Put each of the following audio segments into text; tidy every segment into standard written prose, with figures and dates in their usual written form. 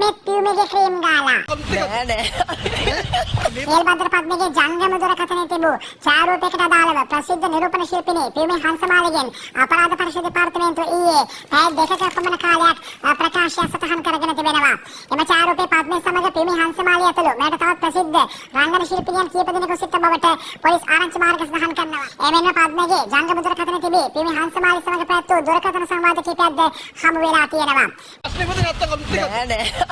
පද්මෙත් පියුමගේ cream ගාලා. නෑ නෑ. නිල්බන්තර පද්මගේ ජංගම දුරකථනයේ තිබූ ඡායාරූපයකට අදාළව ප්‍රසිද්ධ නිරූපණ ශිල්පිනී පියුමේ හංසමාලිගෙන් අපරාධ පරිශෝධ දෙපාර්තමේන්තුව ඊයේ පැය දෙකක පමණ කාලයක් ප්‍රකාශය සටහන් කරගෙන තිබෙනවා. එම ඡායාරූපයේ පද්මේ සමග පියුමේ හංසමාලිය ඇතුළු මෙයට තවත් ප්‍රසිද්ධ රංගන ශිල්පිනියන් කීප දෙනෙකු සිට බවට පොලිස් ආරංචි මාර්ග සඳහන් කරනවා. එමෙන්ම පද්මගේ ජංගම දුරකථනයේ තිබී පියුමේ හංසමාලිය සමග පැවැත් වූ දුරකථන සංවාද කිහිපයක්ද හමු වෙලා තියෙනවා. නෑ නෑ.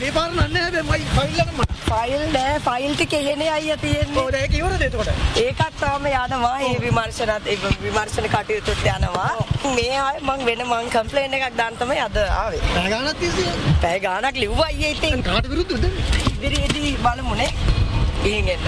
මේ පාර නන්නේ හැබැයි මයි ෆයිල් එක මට. ෆයිල් නෑ ෆයිල් ටික එහෙනේ අයියා තියෙන්නේ. ඔය ඒක ඉවරද එතකොට? ඒකත් තාම යනවා. ඒ විමර්ශනත් ඒ විමර්ශන කටයුතුත් යනවා. මේ ආයේ මං කම්ප්ලේන් එකක් දාන්න තමයි අද ආවේ. පැය ගානක් තිස්සේ. පැය ගානක් ලිව්වා අයියා ඉතින්. කාට විරුද්ධද? ඉදිරියේදී බලමුනේ. ගිහින් එන්න.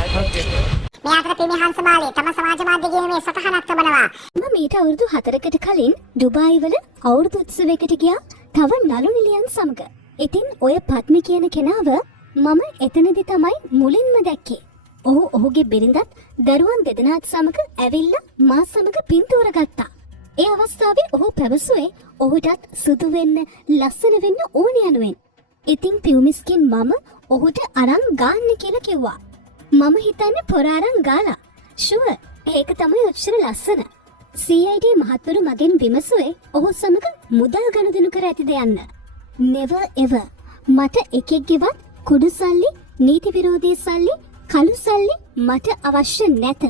මේ අතර පියුමේ හංසමාලිය තම සමාජ මාධ්‍ය ගිණීමේ සටහනක් තබනවා. මම මීට අවුරුදු 4කට කලින් ඩුබායි වල අවුරුදු උත්සවයකට ගියා තව නළු නිලියන් සමග. ඉතින් ඔය පද්මි කියන කෙනාව මම එතනදි තමයි මුලින්ම දැක්කේ. ඔහු ඔහුගේ බිරිඳත් දරුවන් දෙදෙනාත් සමග ඇවිල්ලා මා සමග පින්තූර ගත්තා. ඒ අවස්ථාවේ ඔහු පැවසුවේ ඔහුටත් සුදු වෙන්න, ලස්සන වෙන්න ඕන යනුවෙන්. ඉතින් පියුමිස්කින් මම ඔහුට අරන් ගාන්න කියලා කිව්වා. මම හිතන්නේ පොර අරන් ගාලා. ෂුවර් ඒක තමයි ඔච්චර ලස්සන. CID මහත්වරු මගෙන් විමසුවේ ඔහු සමග මුදල් ගනුදෙනු කර ඇතිද යන්න. never ever. මට එකෙක්ගෙවත් කුඩු සල්ලි, නීති විරෝධී සල්ලි, කළු සල්ලි මට අවශ්‍ය නැත.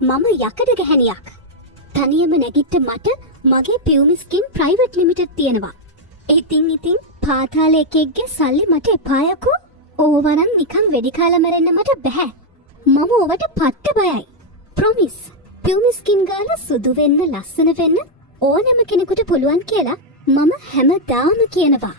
මම යකඩ ගැහැණියක්. තනියම නැගිට මට මගේ පියුමිස්කින් ප්‍රයිවට් ලිමිටඩ් තියෙනවා. ඉතින් පාතාල එකෙක්ගේ සල්ලි මට එපා යකෝ. ඕවනම් නිකන් වෙඩි කාලා මැරෙන්න මට බෑ. මම ඔවට පට්ට බයයි. ප්‍රොමිස්. පියුමිස්කින් ගාලා සුදු වෙන්න, ලස්සන වෙන්න ඕනෑම කෙනෙකුට පුළුවන් කියලා මම හැමදාම කියනවා.